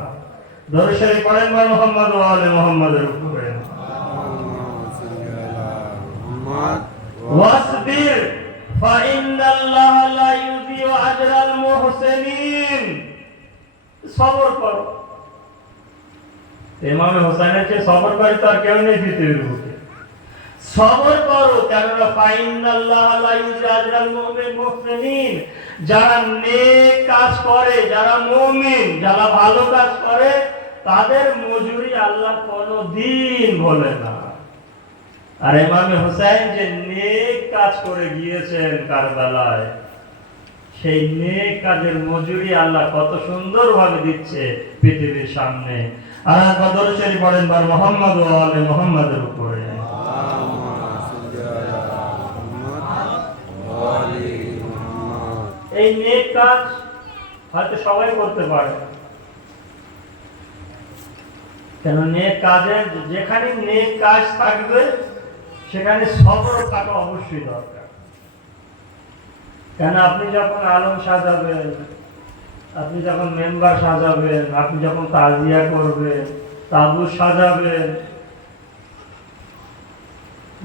দরুদ শরীফ পড়েন না মুহাম্মদ ওয়া আলি মুহাম্মাদের উপরে। ওয়াসবির ফাইন্নাল্লাহ লা ইউযিউ আজরাল মুহসিনিন, সবর করো। ইমামে হোসেনের চেয়ে সবরকারী তো আর কেউ নেই পৃথিবীর বুকে। সবর করো, কেননা ফাইনাল্লাহ লা ইউজাজিল মুহসিনিন, যারা নেক কাজ করে, যারা মুমিন, যারা ভালো কাজ করে, তাদের মজুরি আল্লাহ কোনদিন ভোলে না। আর ইমাম হোসেন যে নেক কাজ করে গিয়েছেন কারবালায়, সেই নেক কাজের মজুরি আল্লাহ কত সুন্দরভাবে দিচ্ছে পৃথিবীর সামনে। আর দরুদ শরীফ পড়েন বার মুহাম্মদ ওয়া আলে মুহাম্মাদের উপরে। এই নেক কাজ হয়তো সবাই করতে পারে, কেন নেক কাজে, যেখানে নেক কাজ থাকবে সেখানে সবর থাকা অবশ্যই দরকার। কেন আপনি যখন আলম সাজাবেন, আপনি যখন মেম্বার সাজাবেন, আপনি যখন তাজিয়া করবেন, তাবু সাজাবেন,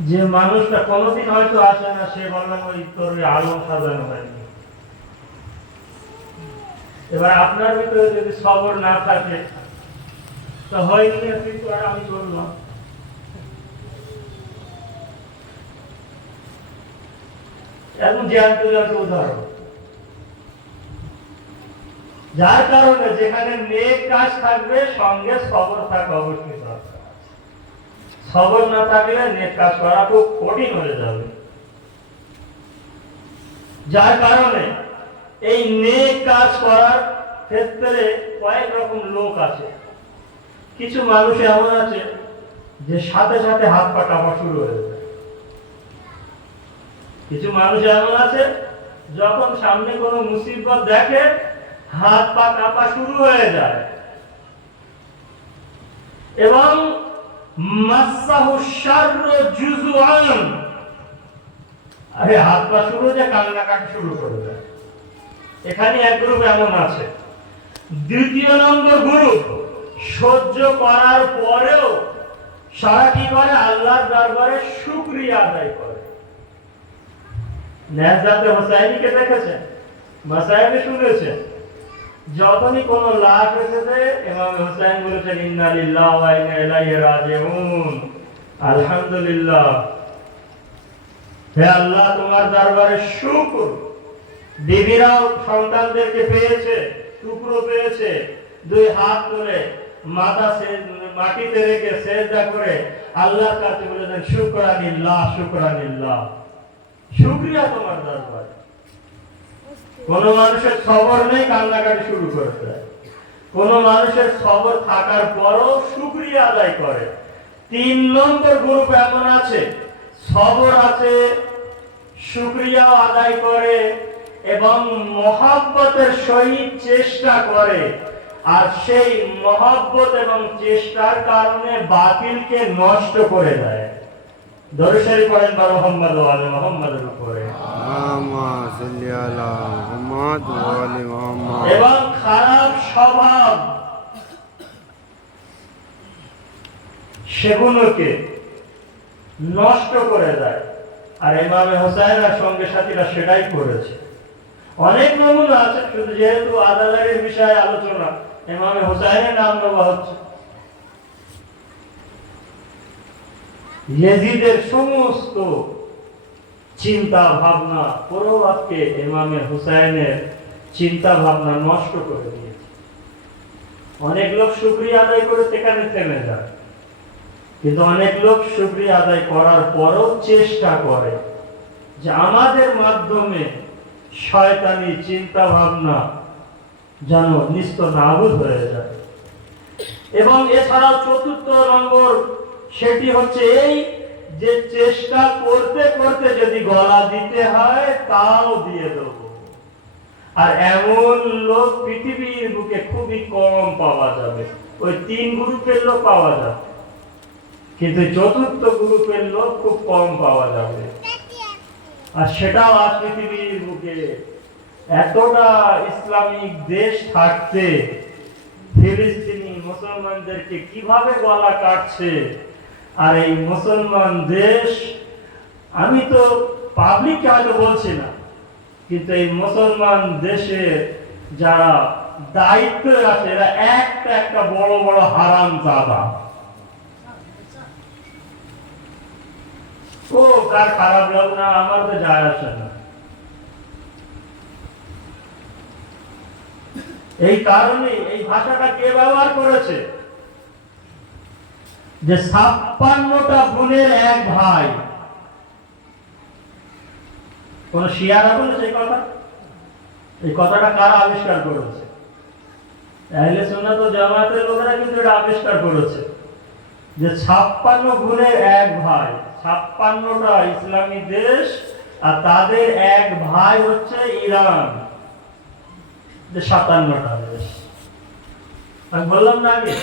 যে মানুষটা কোনোদিন হয়তো আসে না, সে বললাম ওই তোর আলম সাজানো হয়নি। এবার আপনার ভিতরে যদি সবর না থাকে তো হয়নি, কিন্তু আর আমি বললাম। এখন যে আন্তর্জাতিক উদাহরণ, যার কারণে যেখানে নেক কাজ থাকবে সঙ্গে সবর থাকা অবশ্যই দরকার। সবর না থাকলে নেক কাজ করা খুব কঠিন হয়ে যাবে। যার কারণে এই নেক কাজ করার ক্ষেত্রে কয়েক রকম লোক আছে। কিছু মানুষ এমন আছে যে সাথে সাথে হাত পা কাঁপা শুরু হয়ে যায়। কিছু মানুষ এমন আছে যখন সামনে কোনো মুসিবত দেখে হাত পা কাঁপা শুরু হয়ে যায়। এবং মাসাহু শাররু জুজুআন, আরে হাত পা শুরু হয়ে কান্নাকাটি শুরু করে দেয়। এখানে এক গ্রুপ এমন আছে। দ্বিতীয় নম্বর গ্রুপ সহ্য করার পরেও সারা কি করে, আল্লাহর দরবারে শুকরিয়া আদায় করে। নেহজাতে হোসাইনিকে দেখেছেন, মাসায়েবে শুনেছেন, যখনই কোনো লাশ এসেছে ইমাম হোসেন বলেছেন ইন্না লিল্লাহি ওয়া ইন্না ইলাইহি রাজিউন, আলহামদুলিল্লাহ, হে আল্লাহ তোমার দরবারে শুকর। বিবিরাও সন্তানদেরকে পেয়েছে, টুকরো পেয়েছে, দুই হাত তুলে মাথা মাটিতে রেখে সেজদা করে আল্লাহর কাছে বলেছেন শুকরানিল্লাহ, শুকরানিল্লাহ, শুকরিয়া তোমার দরবারে। কোন মানুষের সবর নেই, কান্নাকাটি শুরু করে দেয়। কোন মানুষের সবর থাকার পরও শুকরিয়া আদায় করে। 3 নম্বর গ্রুপ এমন আছে, সবর আছে, শুকরিয়াও আদায় করে এবং মহব্বতের সহিত চেষ্টা করে। আর সেই মহব্বত এবং চেষ্টার কারণে বাতিলকে নষ্ট করে দেয়। দরুদ শরীফ পড়েন বার মুহাম্মদ ওয়া আলে মুহাম্মাদের উপরে। এবং খারাপ স্বভাব সেগুলোকে নষ্ট করে দেয়। আর ইমামে হোসেনের সঙ্গে সাথীরা সেটাই করেছে। অনেক নমুনা আছে, শুধু যেহেতু আদালতের বিষয়ে আলোচনা, ইমামে হোসেনের নাম নেওয়া হচ্ছে। ইয়েজিদের সমস্ত চিন্তা ভাবনা পুরো আজকে ইমামে হোসেনের চিন্তা ভাবনা নষ্ট করে দিয়েছে। অনেক লোক শুকরিয়া আদায় করে সেখানে থেমে যায়, কিন্তু অনেক লোক শুকরিয়া আদায় করার পরও চেষ্টা করে যে আমাদের মাধ্যমে শয়তানি চিন্তা ভাবনা যেন নিস্তনাবুদ হয়ে যায়। এবং এছাড়াও 4র্থ নম্বর সেটি হচ্ছে এই যে চেষ্টা করতে করতে যদি গলা দিতে হয় তাও দিয়ে দেব। আর এমন লোক পৃথিবীর বুকে খুবই কম পাওয়া যাবে। ওই 3 গ্রুপের লোক পাওয়া যাবে, কিন্তু 4র্থ গ্রুপের লোক খুব কম পাওয়া যাবে। আর সেটাও আজ পৃথিবীর বুকে এতটা ইসলামিক দেশ থাকতে ফিলিস্তিনি মুসলমানদেরকে কিভাবে গলা কাটছে। আর এই মুসলমান দেশ, আমি তো পাবলিককে হয়তো বলছি না, কিন্তু এই মুসলমান দেশে যারা দায়িত্ব আছে এরা একটা বড় বড় হারামজাদা। ও কার খারাপ লোক না আমার তো যায় আসে না। এই কারণে এই ভাষাটা কে ব্যবহার করেছে যে 56টা বোনের এক ভাই? কোন শিয়ারা বলেছে এই কথা? এই কথাটা কারা আবিষ্কার করেছে? আহলে সুন্নাত ওয়াল জামাতের লোকেরা কিন্তু এটা আবিষ্কার করেছে যে 56 বোনের এক ভাই, 56টা ইসলামী দেশ, আর তাদের এক ভাই হচ্ছে ইরান, যে 57টা দেশ। আমি বললাম না আগে,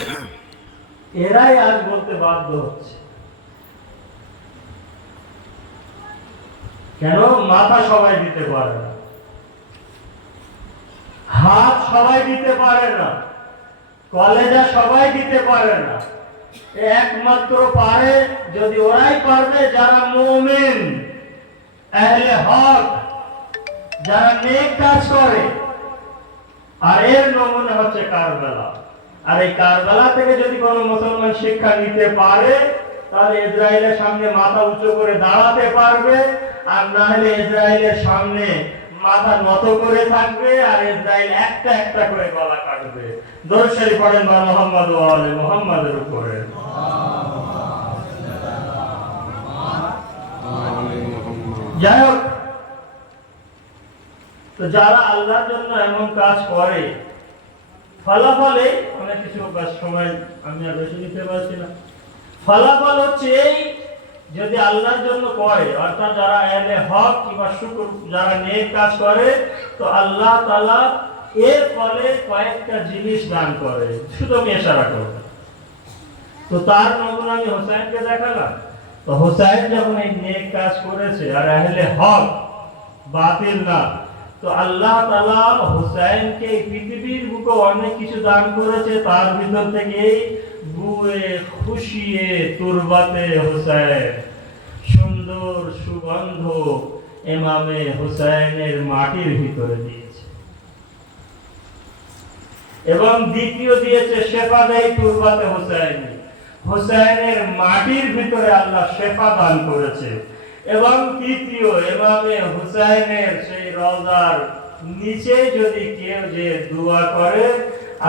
এরাই আজ বলতে বাধ্য হচ্ছে। কেন? মাথা সবাই দিতে পারে না, হাত সবাই দিতে পারে না, কলেজা সবাই দিতে পারে না। একমাত্র পারে, যদি ওরাই পারবে যারা মুমিন, আহলে হক, যারা নেক কাজ করে। আর এর নমুনা হচ্ছে কারবালা। আর এই কারবালা থেকে যদি কোনো মুসলমান শিক্ষা নিতে পারে, তাহলে ইসরায়েলের সামনে মাথা উঁচু করে দাঁড়াতে পারবে, আর না হলে ইসরায়েলের সামনে মাথা নত করে থাকবে, আর ইসরায়েল একটা একটা করে গলা কাটবে। দরুদ শরীফ পড়েন বা মুহাম্মদ ওয়া আলে মুহাম্মাদের উপরে। যাই হোক, তো যারা আল্লাহর জন্য এমন কাজ করে, ফলাফলে অনেক কিছু সময় আমি আর বেশি দিতে পারছি না। ফলাফল হচ্ছে এই, যদি আল্লাহর জন্য করে, অর্থাৎ যারা আহলে হক কিংবা শুকর, যারা নেক কাজ করে, তো আল্লাহ তাআলা এর ফলে কয়েকটা জিনিস দান করে। শুধু আমি ইশারা করব। তো তার নমুনা আমি হোসেনকে দেখালাম। তো হোসেন যখন এই নেক কাজ করেছে আর আহলে হক বাতিল না, তো আল্লাহ তাআলা হোসেনকে এই পৃথিবীর বুকে অনেক কিছু দান করেছে। তার ভিতর থেকে বুয়ে খুশিয়ে তুরবাতে হোসেন, সুন্দর সুগন্ধ ইমামে হোসেনের মাটির ভিতরে দিয়েছে। এবং দ্বিতীয় দিয়েছে শেফাদায়ী তুরবাতে হোসেন, হোসেনের মাটির ভিতরে আল্লাহ শেফা দান করেছে। এবং তৃতীয়, ইমামে হোসেনের সেই রওজার নিচে যদি কেউ যে দোয়া করে,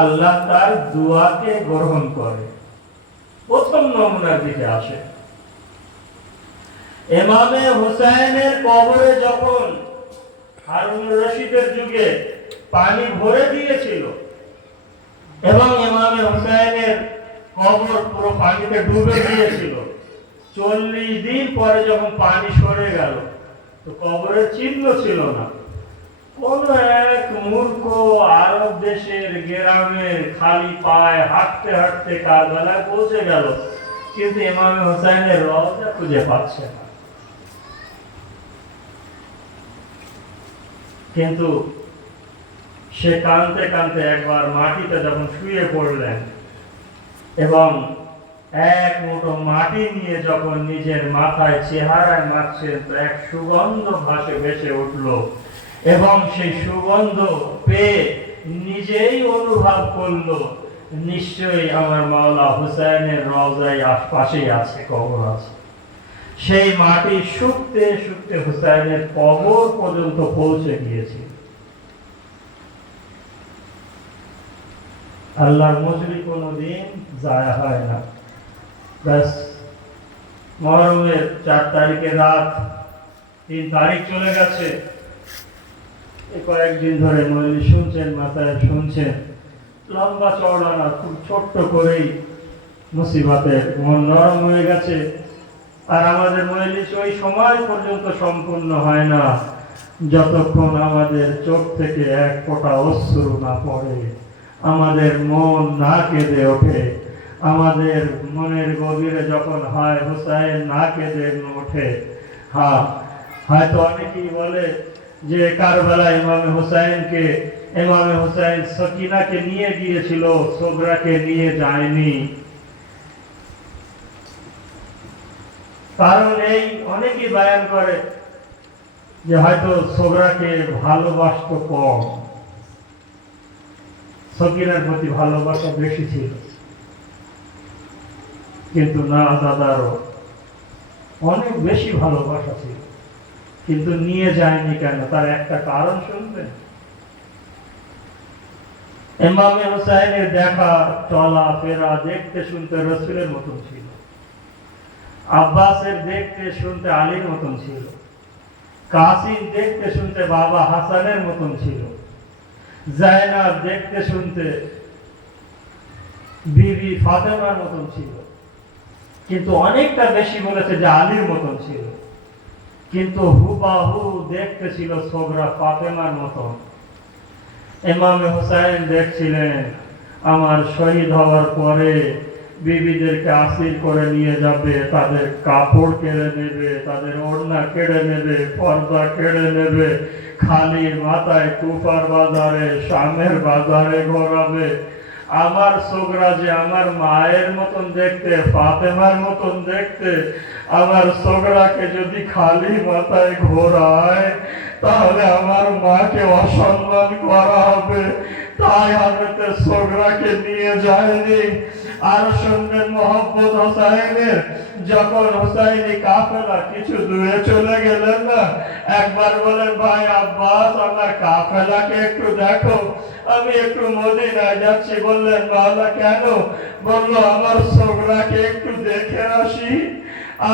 আল্লাহ তার দোয়াকে গ্রহণ করে। প্রথম নমুনার দিকে আসে, ইমামে হোসেনের কবরে যখন হারুন রশিদের যুগে পানি ভরে দিয়েছিল এবং ইমামে হোসেনের কবর পুরো পানিতে ডুবে গিয়েছিল, 40 দিন পরে যখন পানি সরে গেল, তো কবরের চিহ্ন ছিল না। কোন এক মূর্খ আরব দেশের গ্রামের খালি পায়ে হাঁটতে হাঁটতে কারবালায় পৌঁছে গেল, কিন্তু ইমামে হোসেনের রওজা খুঁজে পাচ্ছে না। কিন্তু সে কাঁদতে কাঁদতে একবার মাটিতে যখন শুয়ে পড়লেন এবং এক মুঠো মাটি নিয়ে যখন নিজের মাথায় চেহারায় মাখছেন, তো এক সুগন্ধ ভাসে ভেসে উঠল। এবং সেই সুগন্ধ পেয়ে নিজেই অনুভব করলো, নিশ্চয়ই আমার মাওলা হুসাইনের রওজায় আশপাশেই আছে, কবর আছে। সেই মাটি শুকতে শুকতে হুসাইনের কবর পর্যন্ত পৌঁছে গিয়েছে। আল্লাহর মজুরি কোনোদিন জায়া হয় না। ব্যাস, মুহররমের 4 তারিখের রাত, 3 তারিখ চলে গেছে। এই কয়েকদিন ধরে মজলিস শুনছেন, মাথায় শুনছেন, লম্বা চওড়া না, খুব ছোট্ট করেই মুসিবতের মন নরম হয়ে গেছে। আর আমাদের মজলিস ওই সময় পর্যন্ত সম্পূর্ণ হয় না যতক্ষণ আমাদের চোখ থেকে এক ফোঁটা অশ্রু না পড়ে, আমাদের মন না কেঁদে ওঠে। আমাদের মনের গভীরে যখন হয় হুসাইন না কেঁদে ওঠে। হ্যাঁ, হয়তো অনেকেই বলে যে কারবালায় ইমামে হুসাইন সকিনাকে নিয়ে গিয়েছিল, সোবরাকে নিয়ে যায়নি। কারণ এই অনেকেই বয়ান করে যে হয়তো সোবরাকে ভালোবাসতো কম, সকিনার প্রতি ভালোবাসা বেশি ছিল। কিন্তু না দাদারও, অনেক বেশি ভালোবাসা ছিল, কিন্তু নিয়ে যায়নি কেন? তার একটা কারণ শুনবেন। ইমামে হুসাইনের দেখা, চলা ফেরা, দেখতে শুনতে রসুলের মতন ছিল। আব্বাসের দেখতে শুনতে আলীর মতন ছিল। কাসিম দেখতে শুনতে বাবা হাসানের মতন ছিল। জায়নাব দেখতে শুনতে বিবি ফাতেমার মতন ছিল। কিন্তু অনেকটা বেশি বলেছে যে আলীর মতন ছিল, কিন্তু হুবাহু দেখতে ছিল সোগরা ফাতেমার মতন। ইমামে হুসাইন দেখছিলেন আমার শহীদ হওয়ার পরে বিবিদেরকে আসির করে নিয়ে যাবে, তাদের কাপড় কেড়ে নেবে, তাদের ওড়না কেড়ে নেবে, পর্দা কেড়ে নেবে, খালি মাথায় কুফার বাজারে, শামের বাজারে ঘোরাবে। আমার সোগরা যে আমার মায়ের মতন দেখতে, ফাতেমার মতন দেখতে, আমার সোগরাকে যদি খালি মাথায় ঘোরায় তাহলে আমার মাকে অসম্মান করা হবে। তাই হযরতে সোগরাকে নিয়ে যায়নি। আর শুনবেন মোহাম্মদ হোসাইনের, যখন হোসাইনি কাফেলা কিছু দূরে চলে গেলেন না, একবার বলেন ভাই আব্বাস আমার কাফেলাকে একটু দেখো, আমি একটু মদিনায় যাচ্ছি। বললেন বাবা কেন? বলল আমার সোগরাকে একটু দেখে আসি।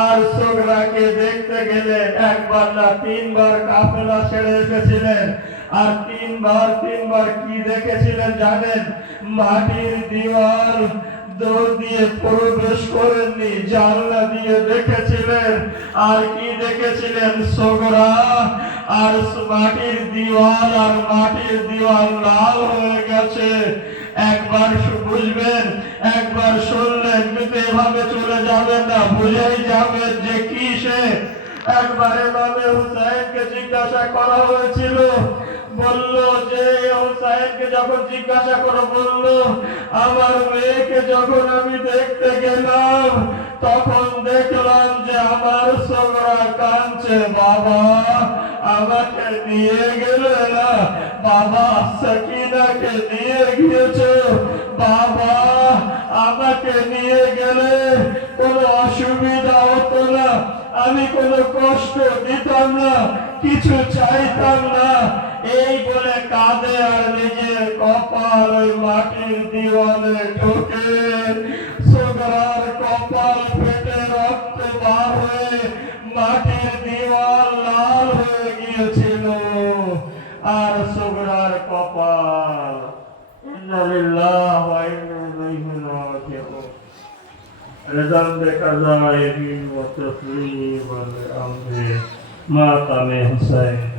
আর সোগরাকে দেখতে গেলেন, একবার না তিনবার কাফেলা ছেড়ে এসেছিলেন। আর তিনবার কি দেখেছিলেন জানেন? মাটির দেওয়াল দৌড় দিয়ে প্রবেশ করেননি, জানলা দিয়ে দেখেছিলেন। আর কি দেখেছিলেন? সোগরা আর মাটির দেওয়াল, আর মাটির দেওয়াল লাল হয়ে গেছে। একবার বুঝবেন, একবার শুনলেন, কিন্তু এভাবে চলে যাবেন না, বুঝেই যাবেন যে কি সে। একবার এভাবে হুসাইনকে জিজ্ঞাসা করা হয়েছিল, বলল যে হুসাইনকে যখন জিজ্ঞাসা করে বলল আমার মেয়েকে যখন আমি দেখতে গেলাম তখন দেখলাম যে আমার সোগরা কাঁদছে, বাবা আমাকে নিয়ে গেলে না, বাবা সাকিনাকে নিয়ে গিয়েছে, বাবা আমাকে নিয়ে গেলে কোনো অসুবিধা হতো না, আমি কোনো কষ্ট দিতাম না, কিছু চাইতাম না। এই বলে কাঁদে আর নিজের কপাল ওই মাটির দেওয়ালে ঢোকে। সোগরার কপাল ফেটে রক্ত বার হয়ে মাটির দেওয়াল লাল হয়ে গিয়েছিল। আর সোগরার কপাল, ইন্না লিল্লাহি ওয়া ইন্না ইলাইহি রাজিউন। রিদম বিকাযাইহি ওয়া তাসলিমান আমরি মাকামে হুসাইন।